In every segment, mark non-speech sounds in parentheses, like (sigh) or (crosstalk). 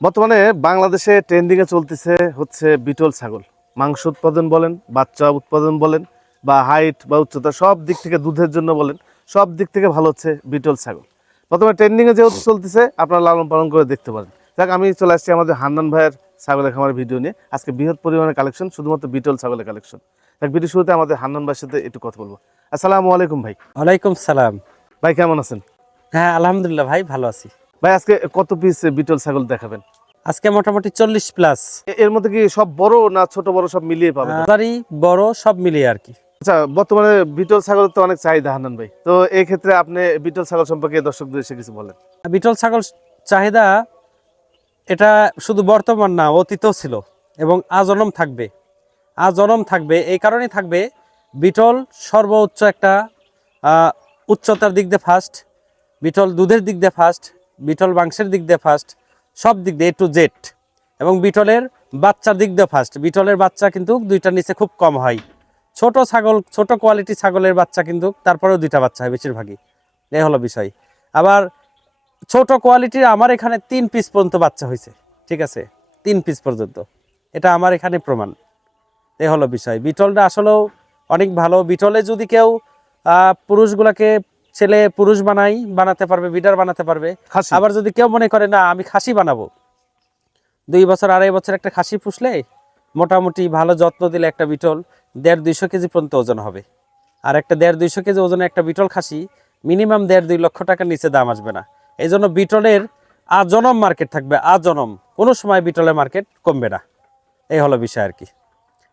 বর্তমানে বাংলাদেশে ট্রেন্ডিংয়ে চলতেছে হচ্ছে বিটল ছাগল। মাংস উৎপাদন বলেন বাচ্চা উৎপাদন বলেন বা হাইট বা উচ্চতা সব দিক থেকে দুধের জন্য বলেন সব দিক থেকে ভালো হচ্ছে বিটল ছাগল। বর্তমানে ট্রেন্ডিংয়ে যেহেতু চলতেছে আপনারা লালন পালন করে দেখতে পারেন। দেখ আমি চলে আসছি আমাদের হান্নান ভাইয়ের ছাগলের খামারের ভিডিও নিয়ে। আজকে বৃহৎ পরিমাণে কালেকশন শুধুমাত্র বিটল ছাগলের কালেকশন দেখ ভিডিও শুরুতে আমাদের হান্নান ভাইয়ের সাথে একটু কথা বলব। আসসালামু আলাইকুম ভাই। ওয়ালাইকুম সালাম। ভাই কেমন আছেন? হ্যাঁ আলহামদুলিল্লাহ ভাই ভালো আছি। ভাই আজকে কত পিস বিটল ছাগল দেখাবেন? আজকে মোটামুটি চল্লিশ প্লাস এর মধ্যে কি সব বড় না ছোট বড় সব মিলিয়ে পাবেন? বাড়ি বড় সব মিলিয়ে আর কি। আচ্ছা বর্তমানে বিটল ছাগল তো অনেক চাহিদা হান্নান ভাই। তো এই ক্ষেত্রে আপনি বিটল ছাগল সম্পর্কে দর্শকদের এসে কিছু বলেন। বিটল ছাগল চাহিদা এটা শুধু বর্তমান না অতীতও ছিল এবং আজনম থাকবে। আজনম থাকবে এই কারণেই থাকবে বিটল সর্বোচ্চ একটা আহ, উচ্চতার দিক দিয়ে ফার্স্ট বিটল দুধের দিক দিয়ে ফার্স্ট বিটল মাংসের দিক দিয়ে ফার্স্ট সব দিক দিয়ে এ টু জেড এবং বিটলের বাচ্চার দিক দিয়ে ফার্স্ট বিটলের বাচ্চা কিন্তু দুইটার নিচে খুব কম হয়। ছোট ছাগল, ছোট কোয়ালিটি ছাগলের বাচ্চা কিন্তু তারপরেও দুইটা বাচ্চা হয় বেশিরভাগই। এই হলো বিষয়। আবার ছোট কোয়ালিটির আমার এখানে তিন পিস পর্যন্ত বাচ্চা হয়েছে, ঠিক আছে? তিন পিস পর্যন্ত। এটা আমার এখানে প্রমাণ। এ হলো বিষয়। বিটলটা আসলেও অনেক ভালো। বিটলে যদি কেউ পুরুষগুলাকে ছেলে পুরুষ বানাই বানাতে পারবে বিডার বানাতে পারবে। আবার যদি কেউ মনে করে না আমি খাসি বানাবো। দুই বছর আড়াই বছর একটা খাসি পুষলে মোটামুটি ভালো যত্ন দিলে একটা বিটল দেড় দুইশো কেজি পর্যন্ত ওজন হবে। আর একটা দেড় দুইশো কেজি ওজনে একটা বিটল খাসি মিনিমাম দেড় দুই লক্ষ টাকার নিচে দাম আসবে না। এই জন্য বিটলের আজনম মার্কেট থাকবে আজনম। কোনো সময় বিটলের মার্কেট কমবে না। এই হলো বিষয় আর কি।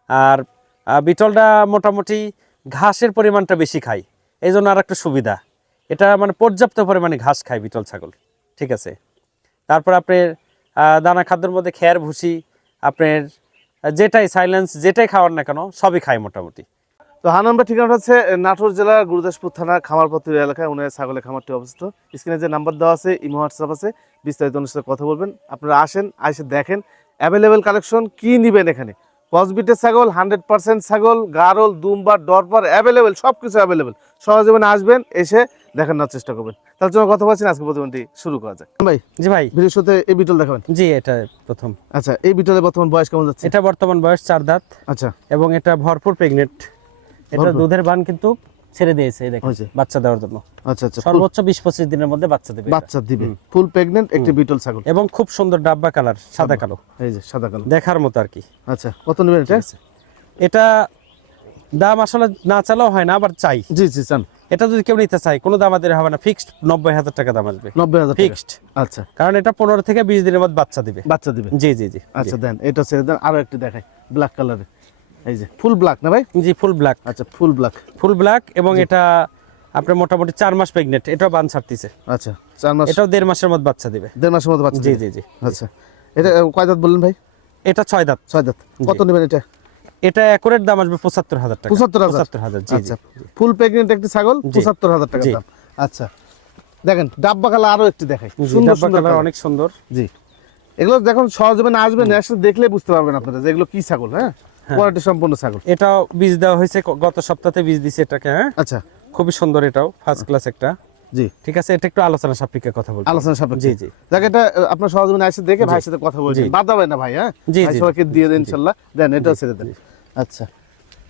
আর বিটলটা মোটামুটি ঘাসের পরিমাণটা বেশি খায়। এই জন্য আর একটা সুবিধা। এটা মানে পর্যাপ্ত পরিমাণে ঘাস খায় বিটল ছাগল, ঠিক আছে? তারপর আপনার দানা খাদ্যের মধ্যে খেয়ার, ভুসি, আপনার যেটাই সাইলেন্স যেটাই খাওয়ার না কেন, সবই খায় মোটামুটি। তো হান্নান ভাই ঠিকানা হচ্ছে নাটোর জেলার গুরুদাসপুর থানা খামারপত্র এলাকায় উনি ছাগলের খামারটি অবস্থিত। স্ক্রিনে যে নাম্বার দেওয়া আছে, ইমো হোয়াটসঅ্যাপ আছে, বিস্তারিত সাথে কথা বলবেন। আপনারা আসেন এসে দেখেন। অ্যাভেলেবেল কালেকশন কি নিবেন এখানে? কসবিটের ছাগল হান্ড্রেড পার্সেন্ট ছাগল, গারল, দুমবার ডরপার অ্যাভেলেবেল সব কিছু অ্যাভেলেবেল সহজে মানে আসবেন, এসে দেখানোর চেষ্টা করবেন। তার জন্য কথা বলছেন আজকে প্রতিদিনটি শুরু করা যায় ভাই জি ভাই। ভিডিওর সাথে এই বিটল দেখাবেন। জি এটা প্রথম। আচ্ছা এই বিটলের বর্তমান বয়স কেমন যাচ্ছে? এটা বর্তমান বয়স চার দাঁত। আচ্ছা। এবং এটা ভরপুর প্রেগনেন্ট এটা দুধের বান কিন্তু ছেড়ে দিয়েছে এই হয়েছে। বাচ্চা দেওয়ার জন্য। আচ্ছা আচ্ছা সর্বোচ্চ বিশ পঁচিশ দিনের মধ্যে বাচ্চা দেবে বাচ্চা দিবে। ফুল প্রেগনেন্ট একটি বিটল ছাগল। এবং খুব সুন্দর ডাব্বা কালার সাদা কালো। এই যে সাদা কালো। দেখার মতো আর কি। আচ্ছা কত নেবেন এটা? এটা দাম আসলে না চালেও হয় না আবার চাই। জি জি চান। এটা যদি কেউ নিতে চায় কোনো দাম আমাদের হবে না ফিক্সড নব্বই হাজার টাকা দাম আসবে। নব্বই হাজার ফিক্সড আচ্ছা। কারণ এটা পনেরো থেকে বিশ দিনের মধ্যে বাচ্চা দিবে। বাচ্চা দিবে। জি জি জি। আচ্ছা দেন এটা ছেড়ে দেন আরও একটি দেখাই ব্ল্যাক কালারের এই যে ফুল ব্ল্যাক না ভাই? জি ফুল ব্ল্যাক আচ্ছা ফুল ব্ল্যাক ফুল ব্ল্যাক এবং এটা আপনার মোটামুটি চার মাস প্রেগনেন্ট এটাও বান ছাড়তিছে। আচ্ছা চার মাস এটাও দেড় মাসের মধ্যে বাচ্চা দিবে। দেড় মাসের মধ্যে বাচ্চা জি জি জি। আচ্ছা এটা কয় দাঁত বললেন ভাই? এটা ছয় দাঁত। ছয় দাঁত। কত নেবেন এটা? এটা একরের দাম আসবে পঁচাত্তর হাজার টাকা। পঁচাত্তর হাজার? পঁচাত্তর হাজার জি আচ্ছা ফুল প্রেগনেন্ট একটি ছাগল পঁচাত্তর হাজার টাকা দাম। আচ্ছা দেখেন ডাব্বা আরও একটি দেখাই। সুন্দর সুন্দর অনেক সুন্দর। জি। এগুলো দেখুন সহজে না আসবেন আসলে দেখলে বুঝতে পারবেন আপনারা যে এগুলো কি ছাগল হ্যাঁ? কোয়ালিটি সম্পন্ন ছাগল। এটাও বীজ দেওয়া হয়েছে গত সপ্তাহে বীজ দিছে এটাকে হ্যাঁ? আচ্ছা। খুবই সুন্দর এটাও ফার্স্ট ক্লাস একটা। জি। ঠিক আছে এটা একটু আলোচনা সাপেক্ষে কথা বলব। আলোচনা সাপেক্ষে। জি জি। এটা আপনার সহজে এসে দেখে ভাইয়ের সাথে কথা বলছেন জি। বাদ দাবেন না ভাই হ্যাঁ? জি, জি, সবাইকে দিয়ে দেন দেন এটাও ছেড়ে দেন। আচ্ছা।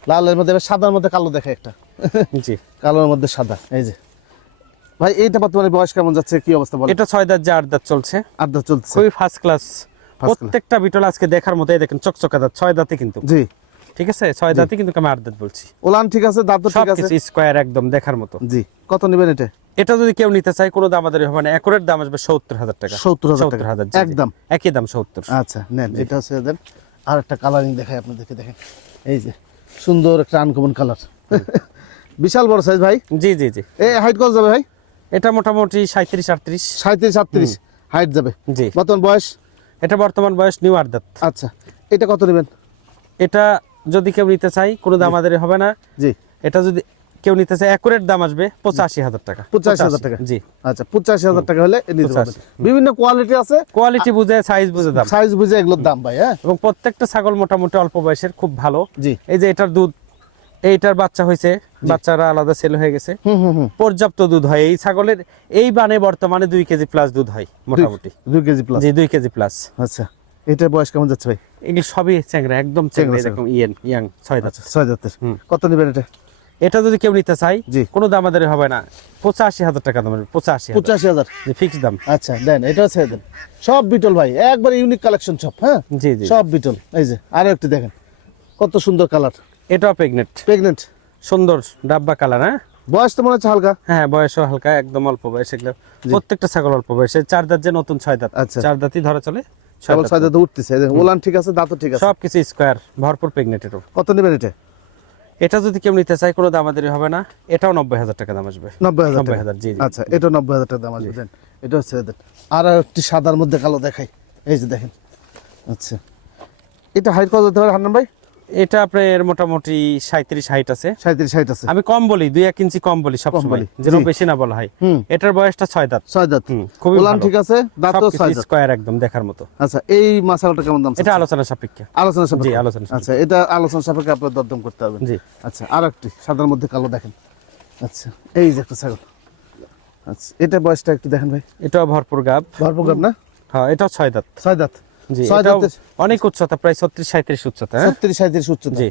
লালের মধ্যে সাদার মধ্যে কালো দেখে একটা। জি। কালোর মধ্যে সাদা এই যে। ভাই এইটা বর্তমানে বয়স কেমন যাচ্ছে? কি অবস্থা বলেন? এটা ছয় দাঁত যে আট দাঁত চলছে। আড্ডা চলছে। খুবই ফার্স্ট ক্লাস প্রত্যেকটা বিটল আজকে দেখার মতো দেখেন চকচকা দাঁত ছয় দাঁতে কিন্তু। জি। ঠিক আছে? ছয় দাঁতে কিন্তু আমি আট দাঁত বলছি। ওলান ঠিক আছে দাঁত ঠিক আছে। স্কোয়ার একদম দেখার মতো। জি। কত নেবেন এটা? এটা যদি কেউ নিতে চায় কোনো দাম আমাদের হবে না। একরের দাম আসবে সত্তর হাজার টাকা। সত্তর হাজার হাজার। একদম। একই দাম সত্তর। আচ্ছা নেন এটা ছেড়ে দেন আর একটা কালারিং দেখাই আপনাদেরকে দেখেন। এই যে সুন্দর একটা আনকমন কালার বিশাল বড় সাইজ ভাই? জি জি জি। এই হাইট কত যাবে ভাই? এটা মোটামুটি সাঁত্রিশ আটত্রিশ। সাঁত্রিশ আটত্রিশ। হাইট যাবে। জি। বর্তমান বয়স? এটা বর্তমান বয়স নিউ আট দাঁত আচ্ছা এটা কত নেবেন? এটা যদি কেউ নিতে চাই কোনো দাম আমাদের হবে না। জি। এটা যদি কেউ নিতে চায় একুরেট দাম আসবে পঁচাশি হাজার টাকা। পঁচাশি হাজার টাকা। জি। আচ্ছা পঁচাশি হাজার টাকা হলে নিতে পারবেন। বিভিন্ন কোয়ালিটি আছে। কোয়ালিটি বুঝে সাইজ বুঝে দাম। সাইজ বুঝে এগুলোর দাম ভাই হ্যাঁ? এবং প্রত্যেকটা ছাগল মোটামুটি অল্প বয়সের খুব ভালো। জি। এই যে এটার দুধ এইটার বাচ্চা হয়েছে বাচ্চারা আলাদা সেল হয়ে গেছে। পর্যাপ্ত দুধ হয়। এই ছাগলের এই বানে বর্তমানে দুই কেজি প্লাস দুধ হয় মোটামুটি। দুই কেজি প্লাস জি দুই কেজি প্লাস আচ্ছা এটার বয়স কেমন যাচ্ছে ভাই? এগুলো সবই চ্যাংরা একদম চ্যাংরা এরকম ইয়েন ইয়াং ছয় দাঁত আচ্ছা ছয় হুম। কত নেবেন এটা? এটা যদি কেউ নিতে চাই জি। কোনো দামাদারি হবে না। পঁচাশি হাজার টাকা দাম পঁচাশি পঁচাশি হাজার। ফিক্স দাম। আচ্ছা দেন এটাও ছেড়ে দেন। সব বিটল ভাই একবার ইউনিক কালেকশন সব হ্যাঁ? জি জি। সব বিটল এই যে আরও একটি দেখেন। কত সুন্দর কালার এটাও প্রেগনেন্ট প্রেগনেন্ট সুন্দর ডাব্বা কালার হ্যাঁ? বয়স তো মনে হচ্ছে হালকা। হ্যাঁ বয়সও হালকা একদম অল্প বয়স এগুলো। প্রত্যেকটা ছাগল অল্প বয়সে। চার দাঁত যে নতুন ছয় দাঁত। আচ্ছা। চার দাঁতই ধরা চলে ছয় কেবল দাঁত। উঠতেছে। ওলান ঠিক আছে দাঁতও ঠিক আছে। সব কিছু স্কোয়ার ভরপুর প্রেগনেন্ট এটাও কত নেবেন এটা? এটা যদি কেউ নিতে চাই কোনো দামাদারি হবে না। এটাও নব্বই হাজার টাকা দাম আসবে। নব্বই হাজার নব্বই হাজার জি আচ্ছা এটা নব্বই হাজার টাকা দাম আসবে দেন। এটা হচ্ছে আর একটি সাদার মধ্যে কালো দেখাই। এই যে দেখেন। আচ্ছা। এটা হাইট কত হতে পারে হান্নান ভাই? এটা আপনার মোটামুটি সাঁত্রিশ হাইট আছে। সাঁত্রিশ হাইট আছে। আমি কম বলি দুই এক ইঞ্চি কম বলি সবসময়। বলি, যেন বেশি না বলা হয়। এটার বয়সটা ছয় দাঁত। ছয় দাঁত। খুবই ওলান ঠিক আছে? ছয় স্কোয়ার একদম দেখার মতো। আচ্ছা এই মাসালাটা কেমন দাম এটা আলোচনা সাপেক্ষে। আলোচনা সাপেক্ষে? জি, আলোচনা আচ্ছা এটা আলোচনা সাপেক্ষে আপনার দরদম করতে হবে। জি। আচ্ছা আর একটি সাদার মধ্যে কালো দেখেন। আচ্ছা এই যে একটা ছাগল। আচ্ছা এটা বয়সটা একটু দেখেন ভাই। এটাও ভরপুর গাব। ভরপুর গাব না? হ্যাঁ এটা ছয় দাঁত। ছয় দাঁত। অনেক উচ্চতা প্রায় ছত্রিশ সাঁত্রিশ উচ্চতা হ্যাঁ? ছত্রিশ সাঁত্রিশ উচ্চতা। জি।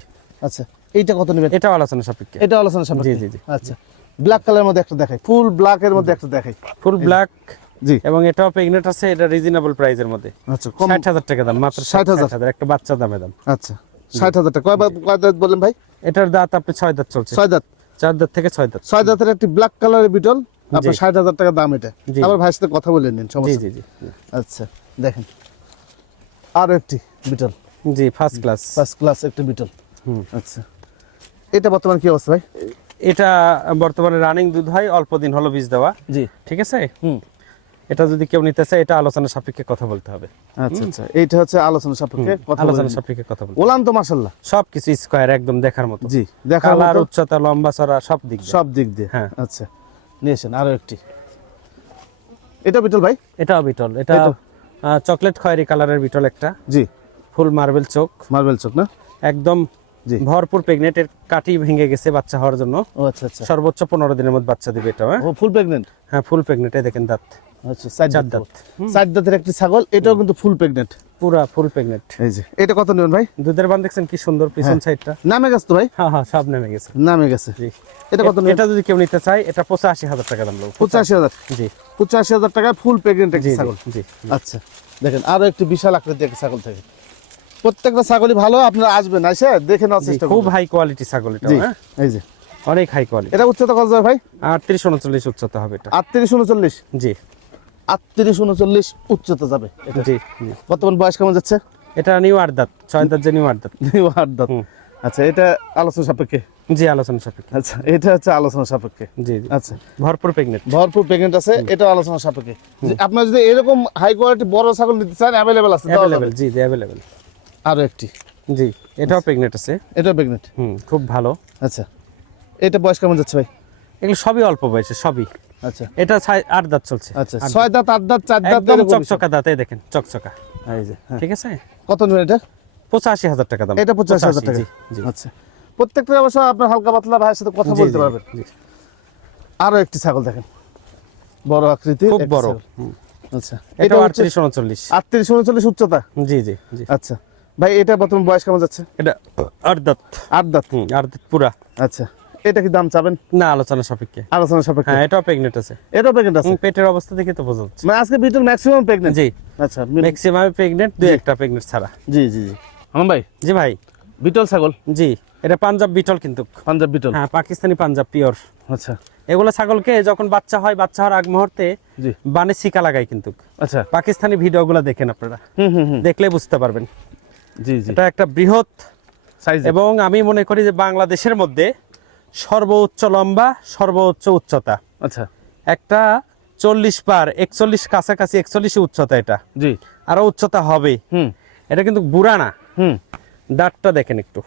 আচ্ছা এইটা কত নেবেন? এটাও আলোচনা সাপেক্ষে। এটা আলোচনা সাপেক্ষে? জি, জি, জি। আচ্ছা ব্ল্যাক কালারের মধ্যে একটা দেখাই ফুল ব্ল্যাক এর মধ্যে একটা দেখাই। ফুল ব্ল্যাক জি। এবং এটাও প্রেগনেন্ট আছে এটা রিজনেবল প্রাইসের মধ্যে। আচ্ছা কম ষাট হাজার টাকা দাম মাত্র 60,000 হাজার। একটা বাচ্চা দামে দাম। আচ্ছা ষাট হাজার টাকা। কয় কয় দাঁত বলেন ভাই? এটার দাঁত আপনি ছয় দাঁত চলছে। ছয় দাঁত? চার দাঁত থেকে ছয় দাঁত। ছয় দাঁতের একটি ব্ল্যাক কালারের বিটল আপনার জি। ষাট হাজার টাকা দাম এটা। আবার ভাইয়ের সাথে কথা বলে নিন সমস্যা জি জি জি। আচ্ছা দেখেন। আরও একটি বিটল। জি ফার্স্ট ক্লাস ফার্স্ট ক্লাস একটি বিটল। হুম। আচ্ছা। এটা বর্তমান কি অবস্থা ভাই? এটা বর্তমানে রানিং দুধ হয় অল্প দিন হলো বীজ দেওয়া। জি। ঠিক আছে? হুম। এটা যদি কেউ নিতে চায় এটা আলোচনা সাপেক্ষে কথা বলতে হবে। আচ্ছা আচ্ছা। এইটা হচ্ছে আলোচনা সাপেক্ষে কথা আলোচনা সাপেক্ষে কথা বলতে ওলান তো মাশাল্লাহ সবকিছু স্কয়ার একদম দেখার মতো। জি দেখার কালার মতো। উচ্চতা লম্বা চড়া সব দিক দিয়ে। সব দিক দিয়ে। হ্যাঁ। আচ্ছা। নিয়েছেন আরও একটি। এটা বিটল ভাই? এটা বিটল। এটা? চকলেট খয়েরি কালারের বিটল একটা। জি। ফুল মার্বেল চোখ। মার্বেল চোখ না? একদম জি। ভরপুর প্রেগনেন্টের কাটি ভেঙে গেছে বাচ্চা হওয়ার জন্য। ও আচ্ছা আচ্ছা। সর্বোচ্চ পনেরো দিনের মধ্যে বাচ্চা দিবে এটা হ্যাঁ? ও ফুল প্রেগনেন্ট হ্যাঁ ফুল প্রেগনেন্টে দেখেন দাঁত। আচ্ছা দাঁত দাঁতের একটি ছাগল এটাও কিন্তু ফুল প্রেগনেন্ট পুরা ফুল প্রেগনেন্ট এই যে এটা কত নেবেন ভাই? দুধের বান দেখছেন কি সুন্দর পিছন সাইডটা নামে গেছে তো ভাই? হ্যাঁ হ্যাঁ সব নেমে গেছে। নামে গেছে। জি। এটা কত এটা যদি কেউ নিতে চায় এটা পঁচাশি হাজার টাকা দাম লাগবে। পঁচাশি হাজার? জি। পঁচাশি হাজার টাকায় ফুল প্রেগনেন্ট জি একটি ছাগল। জি আচ্ছা দেখেন আরও একটি বিশাল আকৃতি একটি ছাগল থেকে প্রত্যেকটা ছাগলই ভালো আপনারা আসবেন এসে দেখে নেওয়ার জি, চেষ্টা খুব হাই কোয়ালিটি ছাগল এটা হ্যাঁ? এই যে। অনেক হাই কোয়ালিটি এটা উচ্চতা কত যাবে ভাই? আটত্রিশ উনচল্লিশ উচ্চতা হবে এটা। আটত্রিশ উনচল্লিশ? জি। আটত্রিশ উনচল্লিশ উচ্চতা যাবে এটা। জি। বর্তমান বয়স কেমন যাচ্ছে? এটা নিউ আট দাঁত ছয় দাঁত যে নিউ আট দাঁত আট দাঁত আচ্ছা এটা আলোচনা সাপেক্ষে? জি আলোচনা সাপেক্ষে। আচ্ছা এটা হচ্ছে আলোচনা সাপেক্ষে। জি আচ্ছা। ভরপুর প্রেগনেন্ট ভরপুর প্রেগনেন্ট আছে এটা আলোচনা সাপেক্ষে। আপনার যদি এরকম হাই কোয়ালিটি বড় ছাগল নিতে চান অ্যাভেলেবেল আছে অ্যাভেলেবেল জি জি অ্যাভেলেবেল আরও একটি। জি এটাও প্রেগনেন্ট আছে। এটাও প্রেগনেন্ট হুম খুব ভালো। আচ্ছা এটা বয়স কেমন যাচ্ছে ভাই? এগুলো সবই অল্প বয়সে সবই। আচ্ছা। এটা আট দাঁত চলছে। আচ্ছা ছয় দাঁত। আট দাঁত চার দাঁত একদম চকচকা দাঁত এই দেখেন চকচকা। এই যে হ্যাঁ। ঠিক আছে? কত নেবেন এটা? পঁচাশি হাজার টাকা দাম। এটা পঁচাশি হাজার টাকা। আচ্ছা। প্রত্যেকটা অবশ্য আপনার হালকা পাতলা ভাইয়ের সাথে কথা বলতে পারবেন। আরও একটি ছাগল দেখেন। বড় আকৃতি খুব বড়। আচ্ছা। এটা এটা হচ্ছে আটত্রিশ উনচল্লিশ। আটত্রিশ উনচল্লিশ উচ্চতা? জি জি জি। আচ্ছা। ভাই এটা বর্তমান বয়স কেমন যাচ্ছে? এটা আট দাঁত। আট দাঁত। আট দাঁত পুরা। আচ্ছা। এটা কি দাম চাবেন? না আলোচনা সাপেক্ষে। আলোচনা সাপেক্ষে। হ্যাঁ এটাও প্রেগনেন্ট আছে। এটাও প্রেগনেন্ট আছে? পেটের অবস্থা দেখে তো বোঝা যাচ্ছে। মানে আজকে বিটুল ম্যাক্সিমাম প্রেগনেন্ট জি। আচ্ছা ম্যাক্সিমাম প্রেগনেন্ট দুই একটা প্রেগনেন্ট ছাড়া। জি জি জি। আমার ভাই? জি ভাই। বিটল ছাগল? জি এটা পাঞ্জাব বিটল কিন্তু। পাঞ্জাব বিটল? হ্যাঁ পাকিস্তানি পাঞ্জাব পিওর। আচ্ছা। এগুলো ছাগলকে যখন বাচ্চা হয় বাচ্চা হওয়ার আগ মুহূর্তে জি। বানে শিকা লাগায় কিন্তু। আচ্ছা। পাকিস্তানি ভিডিওগুলো দেখেন আপনারা। হুম হুম হুম। দেখলে বুঝতে পারবেন। জি জি। এটা একটা বৃহৎ সাইজ এবং আমি মনে করি যে বাংলাদেশের মধ্যে সর্বোচ্চ লম্বা সর্বোচ্চ উচ্চতা। আচ্ছা। একটা চল্লিশ পার একচল্লিশ কাছাকাছি একচল্লিশ উচ্চতা এটা। জি। আরও উচ্চতা হবে। হুম। এটা কিন্তু বুড়া না। হুম। দাঁতটা দেখেন একটু।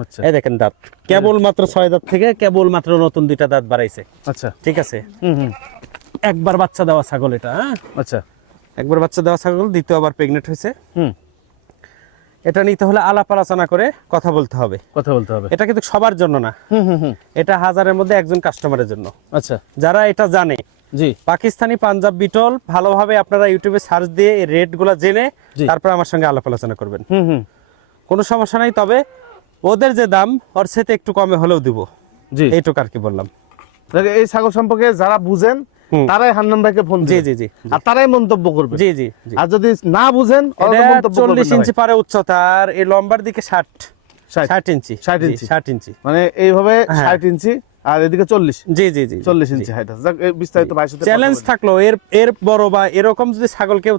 আচ্ছা। এই দেখেন দাঁত। কেবল মাত্র ছয় দাঁত থেকে কেবল মাত্র নতুন দুইটা দাঁত বাড়াইছে। আচ্ছা। ঠিক আছে? হুম হুম। একবার বাচ্চা দেওয়া ছাগল এটা হ্যাঁ? আচ্ছা। একবার বাচ্চা দেওয়া ছাগল দ্বিতীয়বার প্রেগনেন্ট হয়েছে। হুম। এটা নিতে হলে আলাপ আলোচনা করে কথা বলতে হবে। কথা বলতে হবে। এটা কিন্তু সবার জন্য না। এটা হাজারের মধ্যে একজন কাস্টমারের জন্য। আচ্ছা। যারা এটা জানে জি। পাকিস্তানি পাঞ্জাব বিটল ভালোভাবে আপনারা ইউটিউবে সার্চ দিয়ে এই রেটগুলো জেনে। তারপর আমার সঙ্গে আলাপ আলোচনা করবেন। হুম হুম। কোনো সমস্যা নাই তবে ওদের যে দাম ওর সাথে একটু কমে হলেও দিব। জি। এইটুকু আর কি বললাম। এই ছাগল সম্পর্কে যারা বুঝেন। তারাই হান্নান ভাইকে ফোন জি জি জি। আর তারাই মন্তব্য করবে। জি জি আর যদি না বুঝেন চল্লিশ ইঞ্চি পারে উচ্চতা আর এই লম্বার দিকে ষাট। ষাট। ষাট ইঞ্চি। 60 ইঞ্চি। ষাট ইঞ্চি। মানে এইভাবে হ্যাঁ। ষাট ইঞ্চি আর এদিকে চল্লিশ। জি জি জি। চল্লিশ ইঞ্চি হাইট আছে। বিস্তারিত চ্যালেঞ্জ থাকল এর এর বড় বা এরকম যদি ছাগল কেউ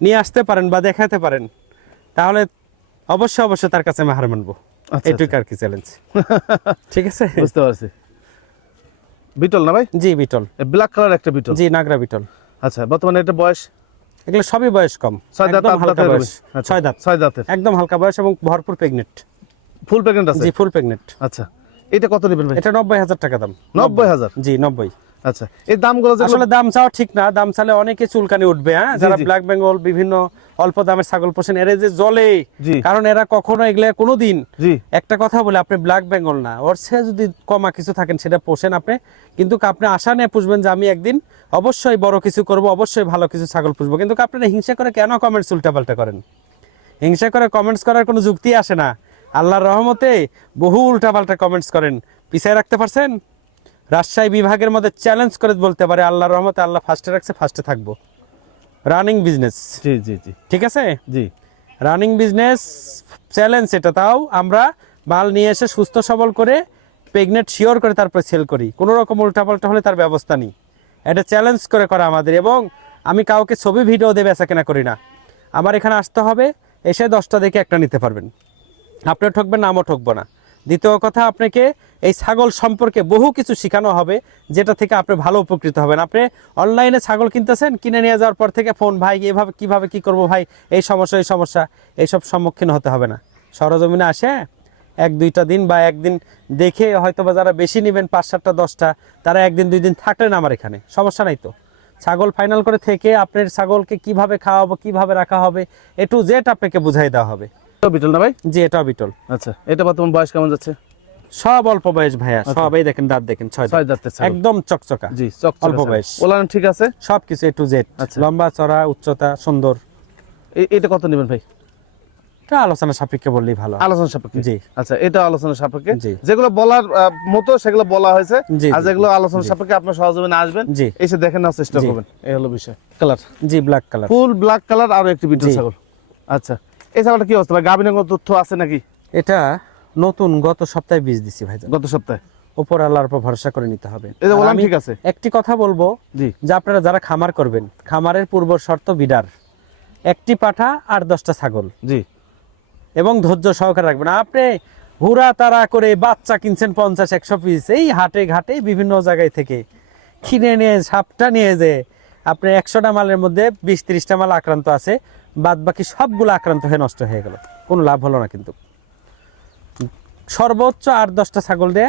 নিয়ে আসতে পারেন বা দেখাতে পারেন তাহলে অবশ্যই অবশ্যই তার কাছে আমি হার মানবো। আচ্ছা, এইটুকু আর কি চ্যালেঞ্জ। ঠিক আছে? (laughs) বুঝতে পারছি। বিটল না ভাই? জি বিটল। ব্ল্যাক কালার একটা বিটল। জি নাগরা বিটল। আচ্ছা বর্তমানে এটা বয়স? এগুলো সবই বয়স কম। ছয় দাঁত হালকা বয়স। আচ্ছা, ছয় দাঁত। ছয় দাঁতের। একদম হালকা বয়স এবং ভরপুর প্রেগনেন্ট ফুল প্রেগনেন্ট আছে? জি ফুল প্রেগনেন্ট আচ্ছা এটা কত নেবেন ভাই? এটা নব্বই হাজার টাকা দাম। নব্বই হাজার? জি নব্বই। আচ্ছা এই দামগুলো আসলে দাম চাও ঠিক না দাম চালে অনেকে চুলকানি উঠবে হ্যাঁ? যারা ব্ল্যাক বেঙ্গল বিভিন্ন অল্প দামের ছাগল পোষেন এরা যে জলে কারণ এরা কখনো এগুলা কোনোদিন একটা কথা বলে আপনি ব্ল্যাক বেঙ্গল না ওর সে যদি কমা কিছু থাকেন সেটা পোষেন আপনি। কিন্তু আপনি আশা নিয়ে পুষবেন যে আমি একদিন অবশ্যই বড় কিছু করব অবশ্যই ভালো কিছু ছাগল পুষবো। কিন্তু আপনারা হিংসা করে কেন কমেন্টস উল্টাপাল্টা করেন? হিংসা করে কমেন্টস করার কোনো যুক্তি আসে না। আল্লাহর রহমতে বহু উল্টাপাল্টা কমেন্টস করেন। পিছিয়ে রাখতে পারছেন? রাজশাহী বিভাগের মধ্যে চ্যালেঞ্জ করে বলতে পারে আল্লাহ রহমতে আল্লাহ ফার্স্টে রাখছে ফার্স্টে থাকব। রানিং বিজনেস জি জি জি। ঠিক আছে? জি। রানিং বিজনেস চ্যালেঞ্জ এটা তাও আমরা মাল নিয়ে এসে সুস্থ সবল করে প্রেগনেন্ট শিওর করে তারপরে সেল করি। কোনো রকম উল্টাপাল্টা হলে তার ব্যবস্থা নেই। এটা চ্যালেঞ্জ করে করা আমাদের এবং আমি কাউকে ছবি ভিডিও দিয়ে বেচা কেনা করি না। আমার এখানে আসতে হবে এসে দশটা দেখে একটা নিতে পারবেন। আপনিও ঠকবেন না আমিও ঠকবো না। দ্বিতীয় কথা আপনাকে এই ছাগল সম্পর্কে বহু কিছু শেখানো হবে যেটা থেকে আপনি ভালো উপকৃত হবেন। আপনি অনলাইনে ছাগল কিনতেছেন কিনে নিয়ে যাওয়ার পর থেকে ফোন ভাই এভাবে কীভাবে কি করব ভাই? এই সমস্যা এই সমস্যা। এইসব সম্মুখীন হতে হবে না। সরজমিনে আসে এক দুইটা দিন বা একদিন দেখে হয়তো বা যারা বেশি নেবেন পাঁচ সাতটা দশটা তারা একদিন দুই দিন থাকলেন আমার এখানে। সমস্যা নাই তো। ছাগল ফাইনাল করে থেকে আপনার ছাগলকে কীভাবে খাওয়াবো কীভাবে রাখা হবে এ টু জেড আপনাকে বুঝাই দেওয়া হবে। বিটল না ভাই? জি এটা বিটল। আচ্ছা এটা বর্তমান বয়স কেমন যাচ্ছে? সব অল্প বয়স ভাইয়া সবাই দেখেন দাঁত দেখেন ছয় ছয় দাঁত একদম চকচকা জি অল্প বয়স। ওলান ঠিক আছে? সবকিছু এ টু জেড আচ্ছা। লম্বা চড়া উচ্চতা সুন্দর। এটা কত নেবেন ভাই? এটা আলোচনা সাপেক্ষে বললেই ভালো। আলোচনা সাপেক্ষে? জি। আচ্ছা এটা আলোচনা সাপেক্ষে। যেগুলো বলার মতো সেগুলো বলা হয়েছে। আর যেগুলো আলোচনা সাপেক্ষে আপনার সহজমিনে আসবেন। জি। এসে দেখে নেওয়ার চেষ্টা করবেন। এই হলো বিষয়। কালার জি black colour full black colour আর একটি বিটল ছাগল। আচ্ছা। এই ছাগলটা কি অবস্থা? গাভিনের কোনো তথ্য আছে নাকি? এটা নতুন গত সপ্তাহে বীজ দিছি ভাই গত সপ্তাহে? উপর আল্লাহর উপর ভরসা করে নিতে হবে। ঠিক আছে। একটি কথা বলব জি। যে আপনারা যারা খামার করবেন খামারের পূর্ব শর্ত বিডার। একটি পাঠা আর দশটা ছাগল। জি। এবং ধৈর্য সহকারে রাখবেন। আপনি হুরা তারা করে বাচ্চা কিনছেন পঞ্চাশ একশো পিস এই হাটে ঘাটে বিভিন্ন জায়গায় থেকে কিনে নিয়ে সাপটা নিয়ে যে আপনি একশোটা মালের মধ্যে বিশ ত্রিশটা মাল আক্রান্ত আছে বাদ বাকি সবগুলো আক্রান্ত হয়ে নষ্ট হয়ে গেল। কোনো লাভ হলো না কিন্তু। সর্বোচ্চ আট দশটা ছাগল দিয়ে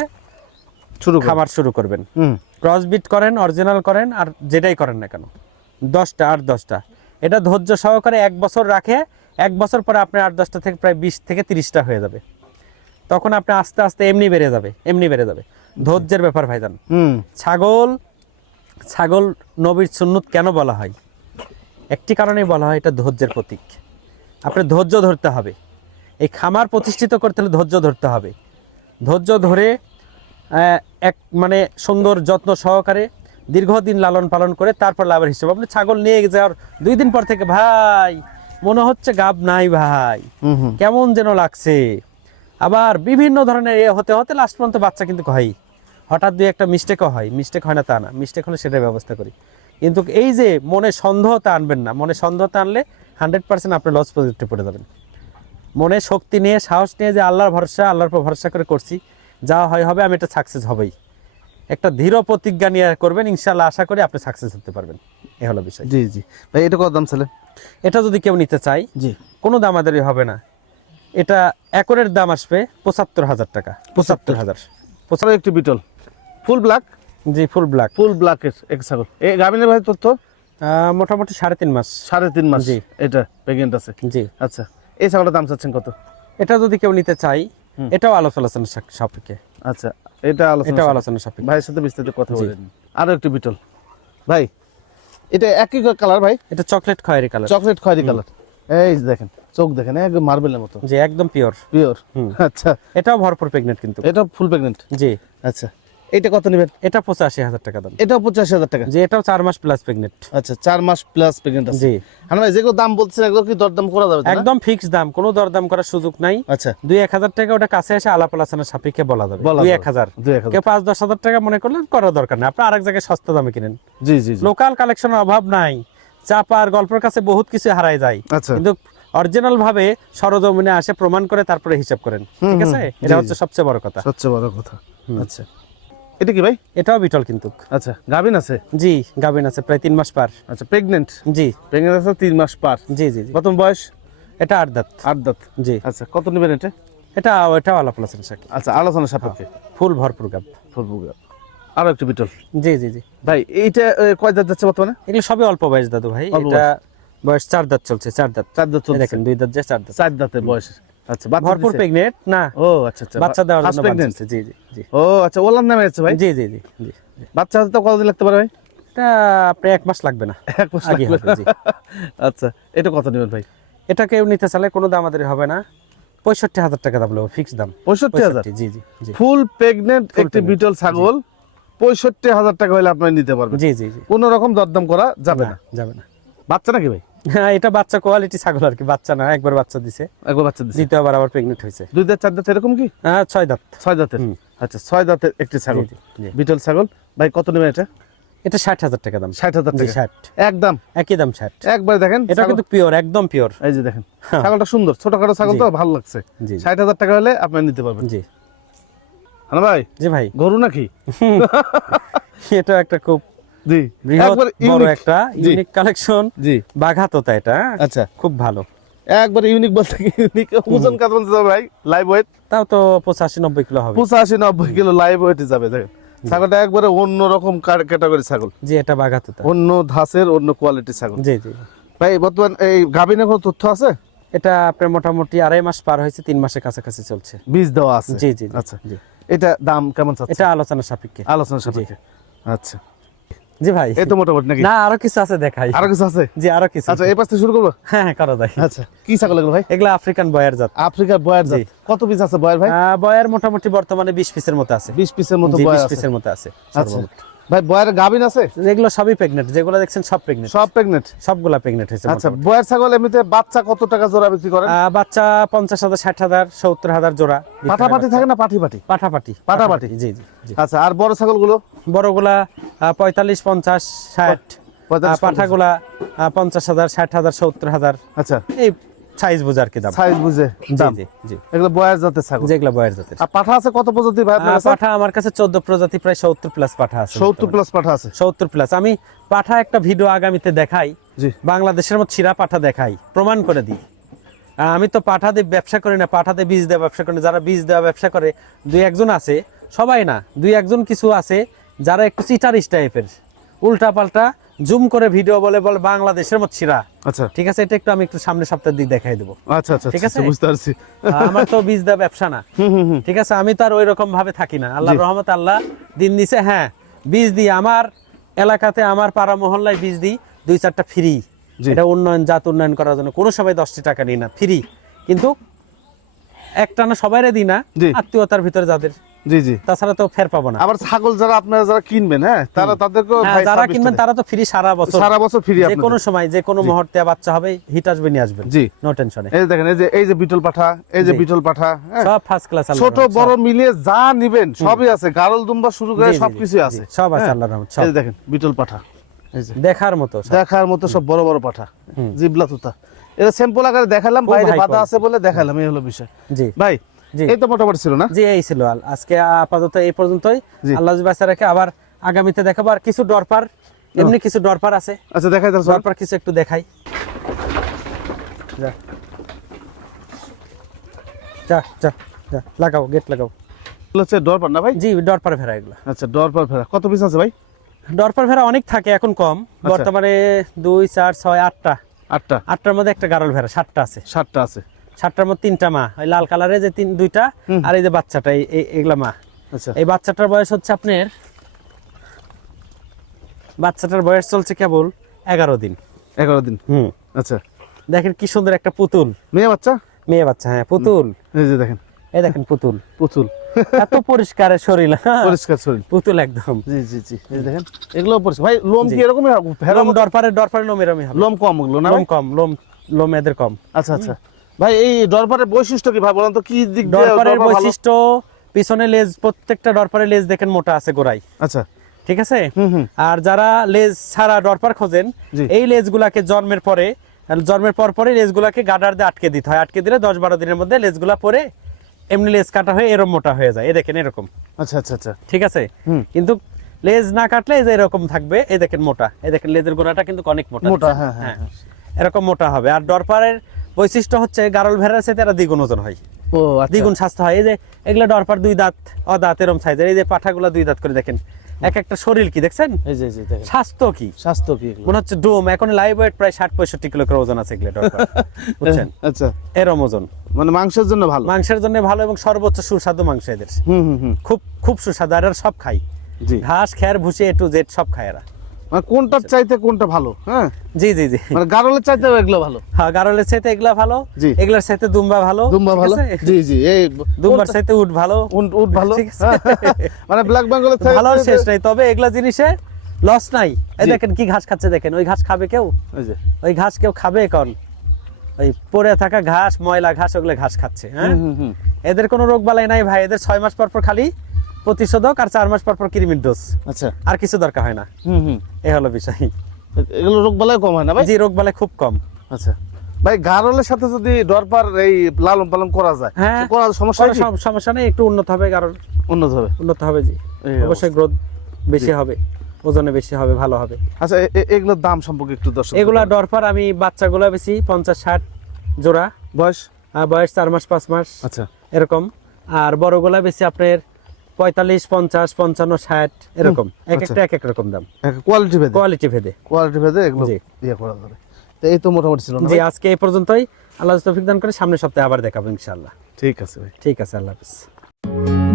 শুরু। খাবার শুরু করবেন। ক্রসবিট করেন অরিজিনাল করেন আর যেটাই করেন না কেন। দশটা আট দশটা। এটা ধৈর্য সহকারে এক বছর রাখে এক বছর পরে আপনার আট দশটা থেকে প্রায় বিশ থেকে তিরিশটা হয়ে যাবে। তখন আপনি আস্তে আস্তে এমনি বেড়ে যাবে এমনি বেড়ে যাবে। ধৈর্যের ব্যাপার ভাইজান। হুম। ছাগল ছাগল নবীর সুন্নত কেন বলা হয়? একটি কারণেই বলা হয় এটা ধৈর্যের প্রতীক। আপনার ধৈর্য ধরতে হবে। এই খামার প্রতিষ্ঠিত করতে হলে ধৈর্য ধরতে হবে। ধৈর্য ধরে এক মানে সুন্দর যত্ন সহকারে দীর্ঘদিন লালন পালন করে তারপর লাভের হিসেবে। আপনি ছাগল নিয়ে যাওয়ার দুই দিন পর থেকে ভাই মনে হচ্ছে গাব নাই ভাই। কেমন যেন লাগছে। আবার বিভিন্ন ধরনের এ হতে হতে লাস্ট পর্যন্ত বাচ্চা কিন্তু হয় হঠাৎ দুই একটা মিস্টেকও হয়। মিস্টেক হয় না তা না। মিস্টেক হলে সেটার ব্যবস্থা করি। কিন্তু এই যে মনে সন্দেহতা আনবেন না। মনে সন্দেহতা আনলে হান্ড্রেড পার্সেন্ট আপনি লস পজিটিভ পড়ে যাবেন। মনে শক্তি নিয়ে সাহস নিয়ে যে আল্লাহর ভরসা আল্লাহর উপর ভরসা করে করছি যা হয় হবে আমি এটা সাকসেস হবেই। একটা দৃঢ় প্রতিজ্ঞা নিয়ে করবেন ইনশাল্লাহ আশা করি আপনি সাকসেস হতে পারবেন। এ হলো বিষয়। জি জি। ভাই এটা কত দাম ছিল? এটা যদি কেউ নিতে চায় জি। কোনো দাম দামাদারি হবে না। এটা একরের দাম আসবে পঁচাত্তর হাজার টাকা। পঁচাত্তর। হাজার। পঁচাত্তর একটি বিটল। ফুল ব্ল্যাক জি ফুল ব্ল্যাক ফুল ব্ল্যাকের এক ছাগল। এই গাভিনের ভাই তথ্য মোটামুটি সাড়ে তিন মাস। সাড়ে তিন মাস জি। এটা প্রেগনেন্ট আছে। জি। আচ্ছা। এই ছাগলটার দাম চাচ্ছেন কত? এটা যদি কেউ নিতে চাই। এটাও আলোচনা সাপেক্ষে। আচ্ছা এটা আলোচনা এটাও সাপেক্ষে। আলোচনা সাপেক্ষে। ভাইয়ের সাথে বিস্তারিত কথা বলেন। আরও একটি বিটল। ভাই এটা একই কালার ভাই? এটা চকলেট খয়েরি কালার চকলেট খয়েরি কালার এই দেখেন চোখ দেখেন একদম মার্বেলের মতো। জি একদম পিওর পিওর আচ্ছা। এটাও ভরপুর প্রেগনেন্ট কিন্তু। এটা ফুল প্রেগনেন্ট জি। আচ্ছা। এটা কত নেবেন? এটা পঁচাশি হাজার টাকা দাম। এটাও পঁচাশি হাজার টাকা। জি এটাও চার মাস প্লাস প্রেগনেন্ট আচ্ছা চার মাস প্লাস প্রেগনেন্ট জি। হ্যাঁ ভাই যেগুলো দাম বলছেন এগুলো কি দরদাম করা যাবে একদম ফিক্স দাম কোনো দরদাম করার সুযোগ নাই। আচ্ছা। দুই এক হাজার টাকা ওটা কাছে এসে আলাপ আলোচনার সাপেক্ষে বলা যাবে। দুই এক হাজার। কেউ পাঁচ দশ হাজার টাকা মনে করলে করার দরকার নেই। আপনি আরেক জায়গায় সস্তা দামে কিনেন। জি জি লোকাল কালেকশনের অভাব নাই। চাপা আর গল্পের কাছে বহুত কিছু হারায় যায়। আচ্ছা। কিন্তু অরিজিনাল ভাবে সরজমিনে আসে প্রমাণ করে তারপরে হিসাব করেন। ঠিক আছে? এটা হচ্ছে সবচেয়ে বড় কথা। সবচেয়ে বড় কথা। আচ্ছা। এটা কি ভাই? এটাও বিটল কিন্তু। আচ্ছা গাভিন আছে? জি গাবিন আছে প্রায় তিন মাস পার। আচ্ছা প্রেগনেন্ট জি। প্রেগনেন্ট আছে তিন মাস পার। জি জি প্রথম বয়স? এটা আট দাঁত। আট দাঁত। জি। আচ্ছা কত নেবেন এটা? এটা এটাও আলাপ আলোচনা সাকি আচ্ছা আলোচনা সাপেক্ষে। ফুল ভরপুর গাব। ফুলবুগা আরও একটু বিটল। জি জি জি। ভাই এইটা কয় দাঁত যাচ্ছে বর্তমানে? এগুলো সবই অল্প বয়স দাদু ভাই। এটা বয়স। চার দাঁত চলছে চার দাঁত। চার দাঁত দেখেন দুই দাঁত যে চার দাঁত। চার দাঁতের বয়স। আচ্ছা ভরপুর প্রেগনেন্ট না। ও আচ্ছা আচ্ছা। বাচ্চা দেওয়ার জন্য pregnant? জি জি জি। ও আচ্ছা ওলার নামে আছে ভাই? জি জি জি জি। বাচ্চা হতে তো কতদিন লাগতে পারে ভাই? এটা আপনি এক মাস লাগবে না। এক মাস লাগবে। আচ্ছা এটা কত নেবেন ভাই? এটা কেউ নিতে চাইলে কোনো দাম আমাদের হবে না। পঁয়ষট্টি হাজার টাকা দাম ফিক্স দাম। পঁয়ষট্টি হাজার? জি জি ফুল প্রেগনেন্ট একটি বিটল ছাগল। পঁয়ষট্টি হাজার টাকা হলে আপনি নিতে পারবেন। জি জি কোনো রকম দরদাম করা যাবে না। যাবে না। বাচ্চা নাকি ভাই? হ্যাঁ এটা বাচ্চা কোয়ালিটি ছাগল আর কি বাচ্চা না একবার বাচ্চা দিছে। একবার বাচ্চা দিচ্ছে দ্বিতীয়বার আবার প্রেগনেন্ট হয়েছে। দুই দাঁত চার দাঁত এরকম কি? হ্যাঁ ছয় দাঁত। ছয় দাঁতের? আচ্ছা ছয় দাঁতের একটি ছাগল। বিটল ছাগল। ভাই কত নেবেন এটা? এটা ষাট হাজার টাকা দাম। ষাট হাজার টাকা। ষাট। একদম একই দাম ষাট। একবার দেখেন এটা কিন্তু পিওর একদম পিওর এই যে দেখেন (laughs) ছাগলটা সুন্দর ছোটখাটো ছাগল তো ভালো লাগছে। ষাট হাজার টাকা হলে আপনি নিতে পারবেন। জি। হ্যাঁ ভাই? জি ভাই। গরু নাকি? (laughs) এটা একটা খুব জি। একবার বড় একটা ইউনিক কালেকশন জি। বাঘা এটা হ্যাঁ? আচ্ছা। খুব ভালো। একবার ইউনিক বলতে ইউনিক ওজন কত বলতে ভাই? লাইভ ওয়েট তাও তো পঁচাশি নব্বই কিলো হবে। পঁচাশি নব্বই কিলো লাইভ ওয়েটে যাবে দেখেন। ছাগলটা একবারে অন্য রকম ক্যাটাগরি ছাগল। জি এটা বাঘা অন্য ধাসের অন্য কোয়ালিটির ছাগল। জি জি। ভাই বর্তমান এই কোনো তথ্য আছে? এটা আপনার মোটামুটি আড়াই মাস পার হয়েছে তিন মাসের কাছাকাছি চলছে। বীজ দেওয়া আছে। জি জি আচ্ছা। জি। এটা দাম কেমন চাচ্ছে? এটা আলোচনা সাপেক্ষে। আলোচনা সাপেক্ষে। আচ্ছা। জি ভাই। এই তো মোটামুটি নাকি? না আরও কিছু আছে দেখাই। আরও কিছু আছে? জি আরও কিছু। আচ্ছা এই পাশ থেকে শুরু করব? হ্যাঁ হ্যাঁ, করা যায় আচ্ছা কি ছাগল এগুলো ভাই? এগুলো আফ্রিকান বয়ার জাত। আফ্রিকার বয়ার জাত। কত পিস আছে বয়ার ভাই? বয়ার মোটামুটি বর্তমানে বিশ পিসের মতো আছে। বিশ পিসের মতো বয়ার আছে। 20 পিসের মতো আছে আচ্ছা। ভাই বয়ার গাভিন আছে? এগুলো সবই প্রেগনেন্ট যেগুলো দেখছেন সব প্রেগনেন্ট সব প্রেগনেন্ট সবগুলা প্রেগনেন্ট হয়েছে আচ্ছা। বয়ার ছাগল এমনিতে বাচ্চা কত টাকা জোড়া বিক্রি করেন? বাচ্চা পঞ্চাশ হাজার ষাট হাজার সত্তর হাজার জোড়া বাচ্চা। থাকে না পাঠি পাঠি পাঠাপাঠি পাঠাপাঠি। জি জি আচ্ছা আর বড় ছাগলগুলো? বড়গুলা আহ, পঁয়তাল্লিশ পঞ্চাশ ষাট পঁয়তাল্লিশ, আহ, পাঠাগুলা আহ, পঞ্চাশ হাজার ষাট হাজার সত্তর হাজার। আচ্ছা। এই সাইজ বুঝে আর কি দাম? সাইজ বুঝে দাম। জি জি। এগুলো বয়ার জাতের ছাগল। যেগুলা বয়ের জাতের। আর পাঠা আছে কত প্রজাতি ভাই আপনার কাছে? পাঠা আমার কাছে চোদ্দ প্রজাতি প্রায় সত্তর প্লাস পাঠা আছে সত্তর প্লাস পাঠা আছে। সত্তর প্লাস আমি পাঠা একটা ভিডিও আগামীতে দেখাই। জি। বাংলাদেশের মতো ছিঁড়া পাঠা দেখাই। প্রমাণ করে দিই। আমি তো পাঠা দিয়ে ব্যবসা করি না পাঠা দিয়ে বীজ দেওয়া ব্যবসা করি না। যারা বীজ দেওয়া ব্যবসা করে দুই একজন আছে সবাই না দুই একজন কিছু আছে যারা একটু চিটারিস টাইপের উল্টা পাল্টা জুম করে ভিডিও বলে বলে বাংলাদেশের মতো ছিঁড়া আচ্ছা। ঠিক আছে? এটা একটু আমি একটু সামনে সপ্তাহের দিক দেখাই দেবো। আচ্ছা আচ্ছা ঠিক আচ্ছা, আছে? বুঝতে পারছি। আমার তো বীজ দেওয়া ব্যবসা না। ঠিক আছে? আমি তো আর ওই রকম ভাবে থাকি না। আল্লাহ। রহমত আল্লাহ দিন দিছে হ্যাঁ বীজ দিই আমার এলাকাতে আমার পাড়া মহল্লায় বীজ দিই দুই চারটা ফ্রি এটা উন্নয়ন জাত উন্নয়ন করার জন্য। কোনো সময় দশটি টাকা নিই না ফ্রি কিন্তু একটা না সবাইরে দিই না। আত্মীয়তার ভিতরে যাদের জি জি। তাছাড়া তো ফের পাবো না। আবার ছাগল যারা আপনারা যারা কিনবেন হ্যাঁ তারা তাদেরকেও হ্যাঁ, যারা কিনবেন তারা তো ফ্রি সারা বছর। সারা বছর ফ্রি যে কোনো সময় যে কোনো মুহূর্তে বাচ্চা হবে হিট আসবে নিয়ে আসবেন। জি। নো টেনশনে এই দেখেন এই যে এই যে বিটল পাঠা এই যে বিটল পাঠা হ্যাঁ, সব ফার্স্ট ক্লাস ছোট বড় মিলিয়ে যা নিবেন সবই আছে। গারল দুম্বা শুরু করে সবকিছু আছে। সব আছে হ্যাঁ? আল্লাহর রহমত এই দেখেন বিটল পাঠা দেখার মতো সব। দেখার মতো সব বড় বড় পাঠা জিবলা তুতা। এটা স্যাম্পল আকারে দেখালাম বাইরে বাধা আছে বলে দেখালাম এই হলো বিষয়। জি। ভাই। এই তো মোটামুটি ছিল না? জি এই ছিল। আজকে আপাতত এই পর্যন্তই। আল্লাহ বাঁচা রেখে আবার আগামীতে দেখাবো। আর কিছু ডরপার এমনি কিছু ডরপার আছে। আচ্ছা দেখাই তাহলে ডরপার কিছু একটু দেখাই। যা যা যা যা লাগাও গেট লাগাও। হচ্ছে ডরপার না ভাই? জি ডরপার ভেড়া এগুলো। আচ্ছা ডরপার ফেরা কত পিস আছে ভাই? ডরপার ভেড়া অনেক থাকে এখন কম। আচ্ছা। বর্তমানে দুই চার ছয় আটটা। আটটা। আটটার মধ্যে একটা গারল ভেড়া সাতটা আছে। সাতটা আছে। সাতটার মধ্যে তিনটা মা ওই লাল কালারে যে তিন দুইটা আর এই যে বাচ্চাটা এগুলা মা। আচ্ছা। এই বাচ্চাটার বয়স হচ্ছে আপনার বাচ্চাটার বয়স চলছে কেবল এগারো দিন। এগারো দিন। হুম। আচ্ছা। দেখেন কি সুন্দর একটা পুতুল। মেয়ে বাচ্চা? মেয়ে বাচ্চা হ্যাঁ পুতুল। এই যে দেখেন। এই দেখেন পুতুল। পুতুল। এত পরিষ্কার শরীর হ্যাঁ, পরিষ্কার শরীর। পুতুল একদম। জি জি জি। এই দেখেন এগুলো পরিষ্কার। ভাই লোম কি এরকমই লোম ডরপারে ডরপারে লোম এরমই লোম কম লোম কম লোম লোম এদের কম। আচ্ছা আচ্ছা। ভাই এই ডরপারের বৈশিষ্ট্য কি ভাই বলেন তো কি দিক ডরপারের বৈশিষ্ট্য পিছনে লেজ প্রত্যেকটা ডরপারের লেজ দেখেন মোটা আছে গোড়ায়। আচ্ছা। ঠিক আছে? আর যারা লেজ ছাড়া ডরপার খোঁজেন এই লেজগুলাকে জন্মের পরে জন্মের পর পরে লেজগুলাকে গাডার দিয়ে আটকে দিতে হয়। আটকে দিলে দশ বারো দিনের মধ্যে লেজগুলা পরে এমনি লেজ কাটা হয়ে এরকম মোটা হয়ে যায়। এই দেখেন এরকম। আচ্ছা আচ্ছা আচ্ছা। ঠিক আছে? কিন্তু লেজ না কাটলে এই যে এরকম থাকবে এই দেখেন মোটা। এই দেখেন লেজের গোড়াটা কিন্তু অনেক মোটা। মোটা? হ্যাঁ হ্যাঁ হ্যাঁ। এরকম মোটা হবে। আর ডরপারের বৈশিষ্ট্য হচ্ছে গারল ভেড়ার সাথে এরা দ্বিগুণ ওজন হয়। ও আচ্ছা। দ্বিগুণ স্বাস্থ্য হয়। এই যে এগুলো ডরপার দুই দাঁত অ দাঁত এরম সাইজের। এই যে পাঠাগুলো দুই দাঁত করে দেখেন। এক একটা শরীর কি দেখছেন? এই যে স্বাস্থ্য কি? স্বাস্থ্য কি মনে হচ্ছে ডোম। এখন লাইভ ওয়েট প্রায় ষাট পঁয়ষট্টি কিলো করে ওজন আছে এগুলো (laughs) বুঝছেন? আচ্ছা। এরম ওজন। মানে মাংসের জন্য ভালো? মাংসের জন্য ভালো এবং সর্বোচ্চ সুস্বাদু মাংস এদের। হুম হুম হুম। খুব খুব সুস্বাদু। আর সব খাই জি। ঘাস খেয়ার ভুসি এ টু জেড সব খায় এরা। মানে কোনটার চাইতে কোনটা ভালো হ্যাঁ? জি জি জি। মানে গারলের চাইতে এগুলো ভালো। হ্যাঁ গারলের চাইতে এগুলা ভালো জি। এগুলার চাইতে দুম্বা ভালো দুম্বা ভালো? জি জি এই দুম্বার চাইতে উট ভালো উট ভালো? ঠিক আছে। মানে ব্ল্যাক বেঙ্গলের চাইতে ভালো শেষ নাই তবে এগুলা জিনিসে লস নাই। এই দেখেন কি ঘাস খাচ্ছে দেখেন ওই ঘাস খাবে কেউ? ওই ঘাস কেউ খাবে কোন ওই পড়ে থাকা ঘাস ময়লা ঘাস ওগুলো ঘাস খাচ্ছে হ্যাঁ। এদের কোনো রোগ বালাই নাই ভাই এদের ছয় মাস পর পর খালি প্রতিষেধক আর চার মাস পর পর কৃমির ডোজ আচ্ছা। আর কিছু দরকার হয় না। হুম হুম। এ হলো বিষয়। এগুলো রোগ বালাই কম হয় না ভাই? জি রোগ বালাই খুব কম। আচ্ছা। ভাই গারলের সাথে যদি ডরপার এই লালন পালন করা যায় হ্যাঁ। করা সমস্যা সমস্যা নেই একটু উন্নত হবে কারণ উন্নত হবে। উন্নত হবে জি। অবশ্যই গ্রোথ বেশি হবে ওজনে বেশি হবে ভালো হবে। আচ্ছা এগুলোর দাম সম্পর্কে একটু দর্শক এগুলা ডরপার আমি বাচ্চাগুলো বেশি পঞ্চাশ ষাট জোড়া। বয়স? বয়স চার মাস পাঁচ মাস। আচ্ছা। এরকম। আর বড়গুলা বেশি আপনার পঁয়তাল্লিশ পঞ্চাশ পঞ্চান্ন ষাট এরকম। এক আচ্ছা। একটা এক এক রকম দাম। কোয়ালিটি ভেদে। কোয়ালিটি ভেদে। কোয়ালিটি ভেদে এগুলো। ইয়ে করা যাবে। তো এই তো মোটামুটি ছিল জি আজকে এই পর্যন্তই। আল্লাহ তৌফিক দান করে সামনের সপ্তাহে আবার দেখাবো ইনশাআল্লাহ। ঠিক আছে ভাই। ঠিক আছে আল্লাহ হাফিজ।